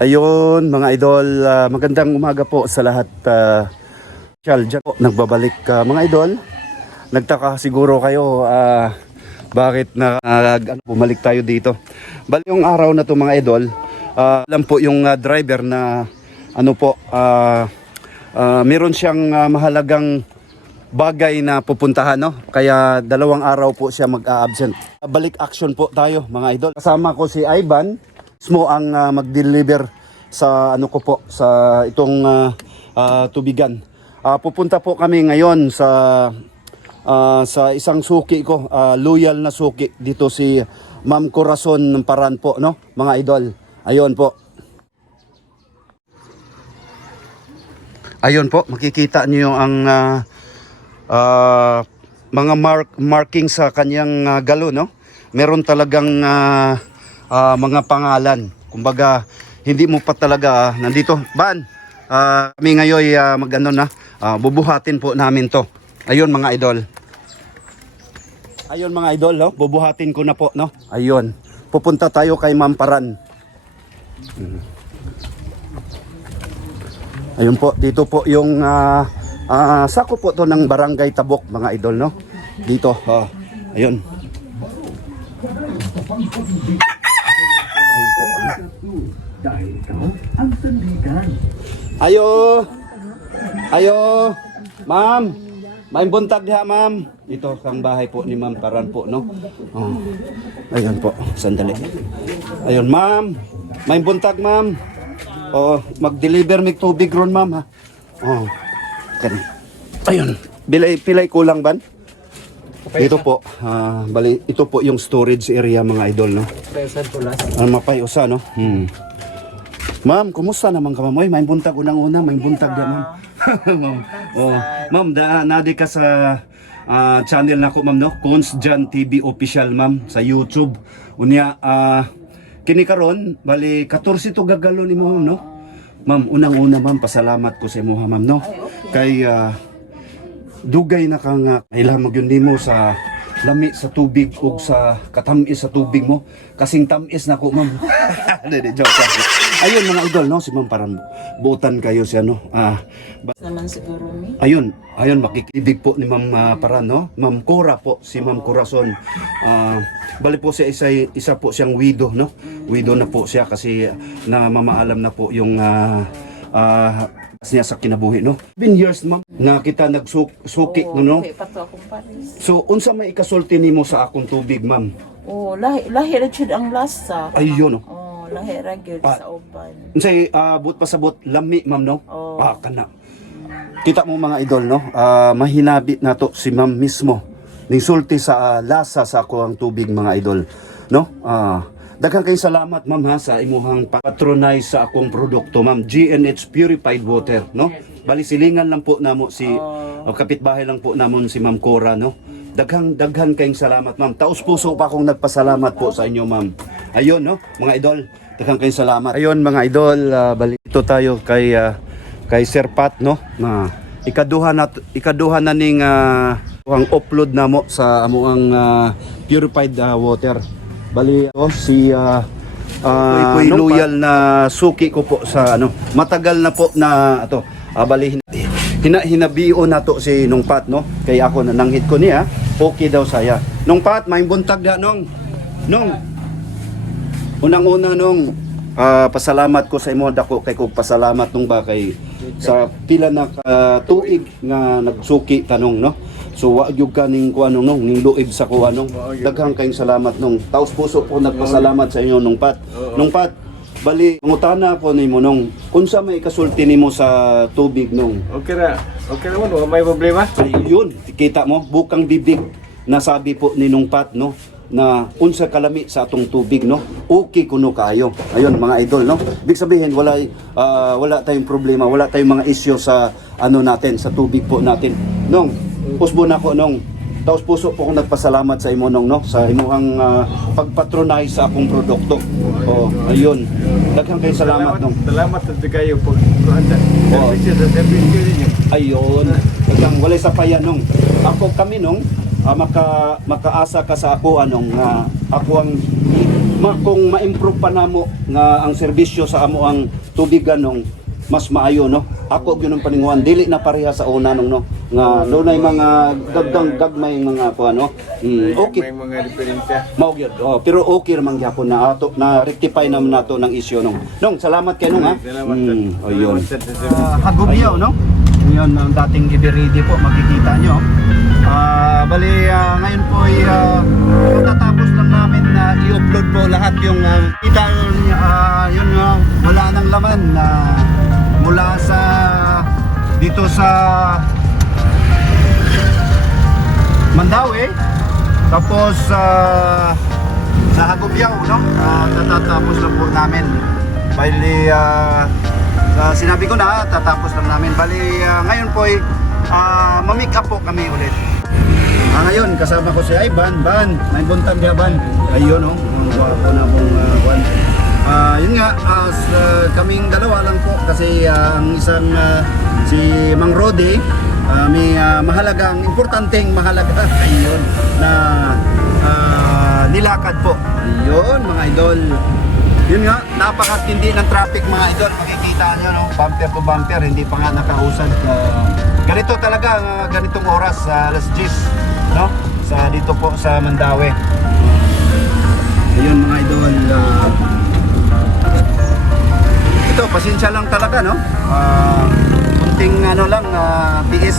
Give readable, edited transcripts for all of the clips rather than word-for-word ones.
Ayun mga idol, magandang umaga po sa lahat. Dyan po, nagbabalik mga idol. Nagtaka siguro kayo bakit bumalik tayo dito. Bali yung araw na to mga idol, alam po yung driver na meron siyang mahalagang bagay na pupuntahan, no? Kaya 2 araw po siya mag-a-absent. Balik action po tayo mga idol. Kasama ko si Ivan, mismo ang mag-deliver sa sa itong tubigan. Pupunta po kami ngayon sa isang suki ko, loyal na suki dito, si Ma'am Corazon ng Paran po, no mga idol. Ayun po. Ayun po, makikita niyo ang mga marking sa kanyang galon, no? Meron talagang mga pangalan. Kumbaga, hindi mo pa talaga nandito. Ban, kami ngayon bubuhatin po namin to. Ayun mga idol. Ayun mga idol, no? Bubuhatin ko na po, no? Ayun. Pupunta tayo kay Ma'am Paran. Ayun po, dito po yung sako po to ng Barangay Tabok mga idol, no? Dito, ayun. Ayun po. Ayo, ma'am. May buntag diha, ma'am. Ito ang bahay po ni Ma'am Paran po, no? Oh. Ayun po, sandali. Ayun, ma'am. May buntag, ma'am. Oh, mag-deliver mig tubig ron, ma'am, ha. Oh. Ayun. Pilay kulang ban? Ito po, bali, ito po yung storage area mga idol, no? Mapay usa, no? Ma'am, kumusta naman ka, ma'am? Oy, may buntag unang-una, may buntag diyan, ma'am. Ma'am. Oh, ma'am, nadi ka sa channel nako, ma'am, no? Cons Jan TV official, ma'am, sa YouTube. Unya kini karon, bali 14 to gagalo nimo, ma'am, no? Ma'am, unang-una, ma'am, pasalamat ko sa imo, ma'am, no? Kay dugay na kang kailangan magyun nimo sa lami sa tubig ug sa katamis sa tubig mo, kasing tamis nako, ma'am. Joke. Ayun mga idol, no, si Ma'am Paran, buutan kayo siya, no. Naman siguro mi. Ayun makikibig po ni Ma'am Paran, no. Ma'am Cora po, si Ma'am Corazon. Bali po siya isa po siyang widow, no. Widow na po siya kasi na mamaalam na po yung niya sa kinabuhi, no. 7 years, ma'am, na kita nagsuki, no. Okay, pato akong pares. So unsa may ikasulti nimo sa akong tubig, ma'am? Lahi ra jud ang lasa. Ayun, no. Lahi ra gyud sa uban. Unsay but pasabot lami, ma'am, no. Kana. Kita mo mga idol, no. Mahinabi nato si ma'am mismo ning sulti sa lasa sa ako ang tubig mga idol, no. Daghang kay salamat, ma'am, ha, sa imuhang patronize sa akong produkto, ma'am. GNH Purified Water, no? Bali silingan lang po namo si kapitbahay lang po namon si Ma'am Cora, no? Daghang kayong salamat, ma'am. Taos puso pa akong nagpasalamat po sa inyo, ma'am. Ayun, no, mga idol. Daghang kayong salamat. Ayun, mga idol, bali ito tayo kay Sir Pat, no? Ikaduha na ning ang upload namo sa amuang purified water. Bali si loyal na suki ko po sa matagal na po na bali hinabio na to si Nung Pat, no, kay ako na nanghit ko niya okay daw saya. Nung Pat, may buntag da nung unang-una nung pasalamat ko sa imo, dako kay ko pasalamat nung ba kay sa pila na tuig nga nagsuki tanong, no. So wa gyud kaning kuano nung ning luib sa kuano. Daghang kayong salamat nung. Taos puso po nagpasalamat sa inyo, Nung Pat. Nung Pat, bali ngutana ko nimo nung unsa may kasulti nimo sa tubig nung. Okay naman, may problema. Ayun, kita mo bukang bibig nasabi po ni Nung Pat, no, na unsa kalami sa atong tubig, no. Okay kuno kaayo. Ayun mga idol, no. Ibig sabihin wala tayong problema, wala tayong mga issue sa natin, sa tubig po natin. Nung usbo na ko nung taos puso po akong nagpasalamat sa imo nung, no, sa imuhang pagpatronize sa akong produkto. Ayun. Daghang kay salamat nung. Salamat sa kayo po. Service niyo. Ayun. Daghang walay sa payan nung. Ako kami nung makaasa ka sa ako ako ang kung ma-improve pa namo nga ang serbisyo sa amo ang tubigan nung mas maayo no. Ako gyud ang paninguhan dili na pareha sa una nung no nga dunay mga gagmay mga kuan no. Okay. May mga diferensya. Mao gyud. Oh, pero okay ra man gyapon na ato na rectify naman nato ng issue nung. Nung salamat kay nung ha. Salamat, sir. Ayun. Salamat, sir, sa service. Hagubyaw no. Ngayon ang dating Iberidi po makikita nyo. Ngayon po ay matatapos lang namin na i-upload po lahat yung kita yun wala nang laman na mula sa dito sa Mandawi tapos sa Hagubyaw no. Tatatapos lang po namin. Bali sinabi ko na tatapos lang namin. Bali ngayon po ay ma-make up po kami ulit. Ngayon kasama ko si Ivan, may buntag niya Ban. Ayun oh, ang gwapo na pong Juan. Yun nga, kaming dalawa lang po kasi ang isang si Mang Rodi may mahalagang, importanteng mahalaga ayun na nilakad po. Ayun mga idol. Yun nga, napakatindi ng traffic mga idol. Makikita nyo no, bumper to bumper, hindi pa nga nakausad. Ganito talaga, ganitong oras, alas 10 no? Dito po sa Mandawi. Ayun mga idol. Ito, pasensya lang talaga no. Kunting ano lang, tiis.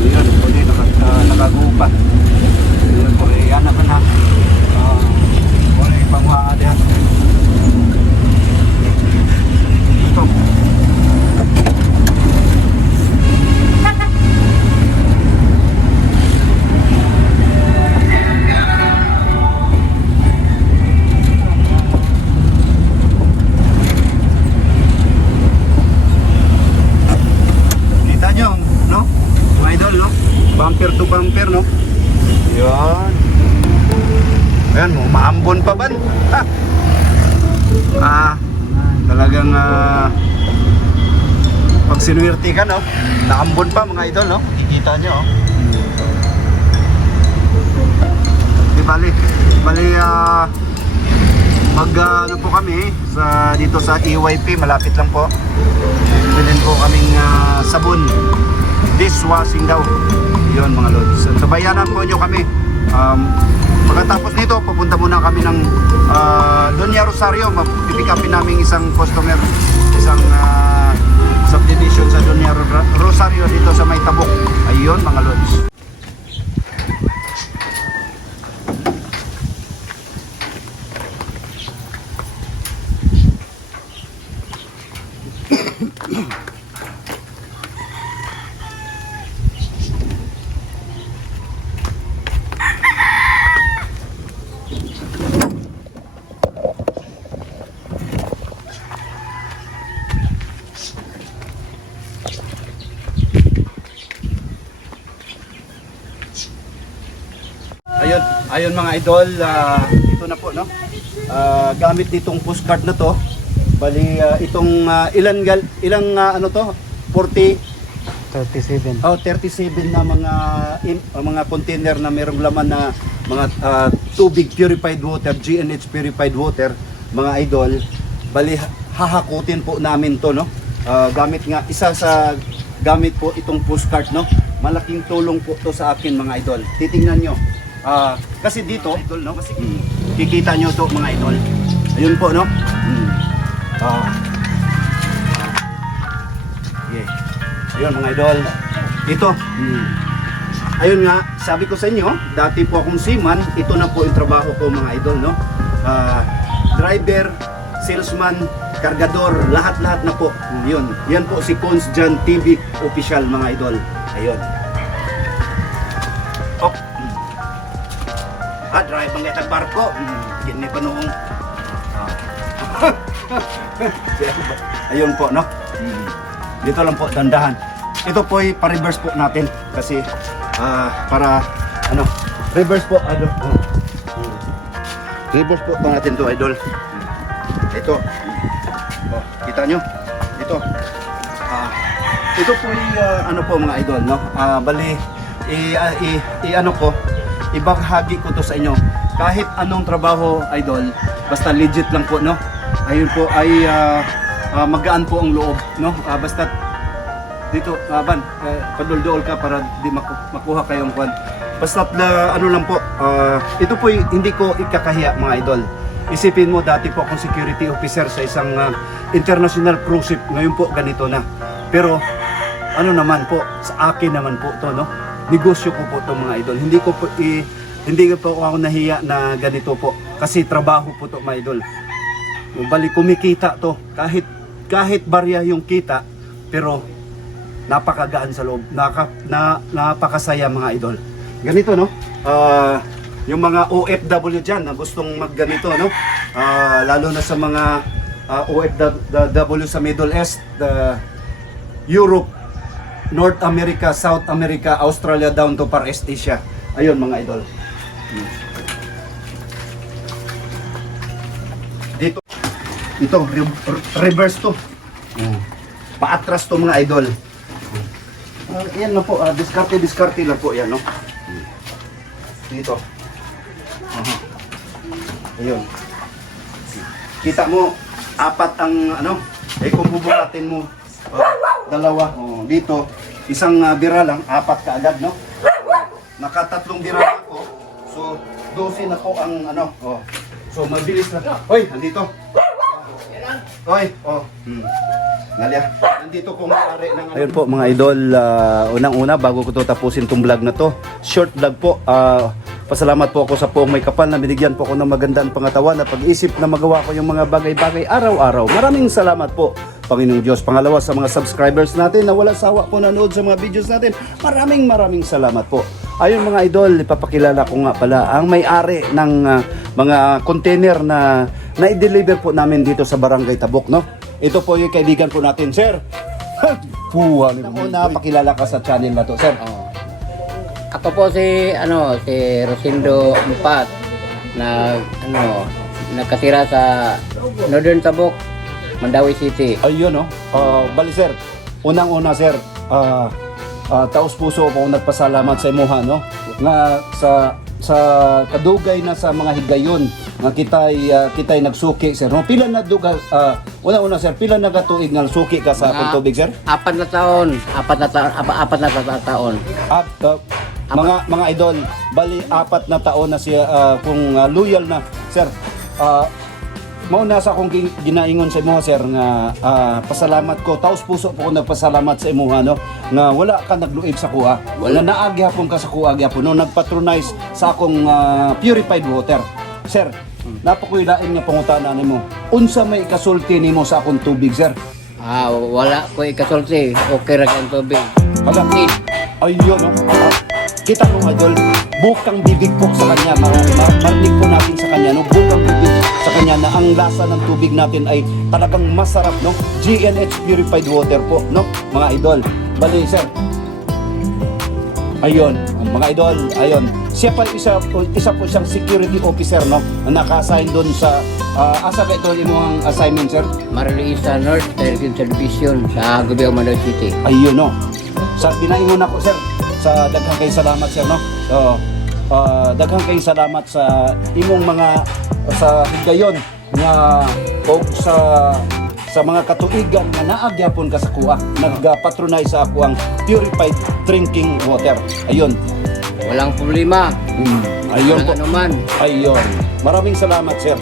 Ayan, pwede nakagupa. Ayan po, yan naman ha. Wala ipangwaan yan. Ito. Kita nyo, no? Mga idol, no? Bumper to bumper, no? Yan. Ayan, maambon pa ba? Talagang pag sinuwerte ka, no? Naambon pa mga idol, no? Kikita nyo, oh. Bali, ano po kami dito sa EYP, malapit lang po. Bilhin po kaming sabon, dishwashing daw. Yun mga lods. Sabayanan po nyo kami. Pagkatapos nito, pupunta muna kami ng Doña Rosario. Pipick upin namin isang customer, isang subdivision sa Doña Rosario dito sa Maytabok. Ayun mga lods. Ayun mga idol, ito na po no. Gamit ditong postcard na to. Bali itong ilang ano to? 37 na mga container na mayroong laman na mga tubig purified water, GNH purified water, mga idol. Bali hahakutin po namin to no. Gamit po itong postcard no. Malaking tulong po to sa akin mga idol. Titingnan nyo. Kasi dito, idol, no? Kasi kikita nyo to mga idol. Ayun po, no? Yeah. Ayun mga idol. Ito. Ayun nga, sabi ko sa inyo, dati po akong seaman, ito na po yung trabaho ko mga idol, no? Driver, salesman, kargador, lahat-lahat na po. Yun. Yan po si Cons Jan TV official mga idol. Ayun. Oh. Drive ang itag barko. Kini pa noong. Ayun po, no? Dito lang po, dandahan. Ito po ay pa-reverse po natin. Kasi, para, reverse po, reverse po natin to idol. Ito. Oh, kita nyo? Ito. ito po ano po mga idol, no? Bali, ano ko, ibahagi ko to sa inyo. Kahit anong trabaho, idol, basta legit lang po, no? Ayun po ay magaan po ang loob, no? Basta dito, paduldool ka para di makuha kayong kwan. Basta ano lang po, ito po hindi ko ikakahiya mga idol. Isipin mo, dati po akong security officer sa isang international cruise ship. Ngayon po ganito na. Pero ano naman po, sa akin naman po to, no? Negosyo ko po to mga idol. Hindi po ako nahiya na ganito po. Kasi trabaho po to mga idol. Balik kumikita to. Kahit barya yung kita, pero napakagaan sa loob. Napakasaya mga idol. Ganito, no? Yung mga OFW dyan na gustong magganito, no? Lalo na sa mga OFW sa Middle East, Europe, North America, South America, Australia, down to Far East Asia. Ayun mga idol. Dito, ito, reverse to. Paatras to mga idol. Yan na po, diskarte lang po yan, no? Dito. Ayun. Kita mo, apat ang ano, kung buburatin mo, dalawa, dito, isang bira lang, apat kaagad, no? Nakatatlong bira ako, so 12 na po ang ano, so mabilis na. Hoy, nandito. Hoy, Nalia, nandito po may-ari ng ano. Ayun po mga idol, unang-una bago ko to tapusin tong vlog na to, short vlog po. Pasalamat po ako sa Poong May Kapal na binigyan po ako ng magandang pangatawan at pag-isip na magawa ko yung mga bagay-bagay araw-araw. Maraming salamat po, Panginoong Diyos. Pangalawa, sa mga subscribers natin na wala sawa po nanood sa mga videos natin, maraming salamat po. Ayun mga idol, ipapakilala ko nga pala ang may-ari ng mga container na i-deliver po namin dito sa Barangay Tabuk, no? Ito po yung kaibigan po natin, sir. Puha, napakilala ka sa channel na to, sir. Ako po si Rosindo Umpat na nagkatira sa Northern Tabuk, Mandawi City. Ayun, no? Bali, sir. Unang-una, sir, taos puso ako nagpasalamat sa imuha, no? Nga sa kadugay na sa mga higayon nga kitay nagsuki, sir. No? Pila na duga una-una, sir, pila na katuig nga suki ka sa akong tubig, sir? 4 na taon. Mga idol, bali 4 na taon na siya kung loyal na, sir. Mauna sa akong ginaingon sa imuha, sir, nga pasalamat ko, taos puso po ko nagpasalamat sa imuha, no, nga wala ka nagluib sa kuha, wala naagi hapon ka sa kuha gyapon, no, nagpatronize sa akong purified water, sir. Napakuilain nga pangutana nimo, unsa may kasulti nimo sa akong tubig, sir? Wala ko ikasulti, okay ra ang tubig. Hala, ayun, no. Kita mo idol, bukang bibig po sa kanya, marinig po natin sa kanya, no, bukang bibig sa kanya na ang lasa ng tubig natin ay talagang masarap, no, GNH purified water po, no, mga idol. Bali, sir, ayun, mga idol, ayun, siya pa isa po siyang security officer, no, na naka-assign doon sa asa ba ito yung mga assignment, sir? Mariliisa North Direction Division sa Gubeo, Mandawi City. Ayun, no, sa ginaingon ako, sir, sa daghang kay salamat, sir, no. So daghang kay salamat sa imong mga sa higayon nga o sa mga katuigan nga naagyapon ka sa kuha, nagpatronize sa ako ang purified drinking water. Ayun, Walang problema. ayun po. Walang anuman. Ayun, maraming salamat, sir.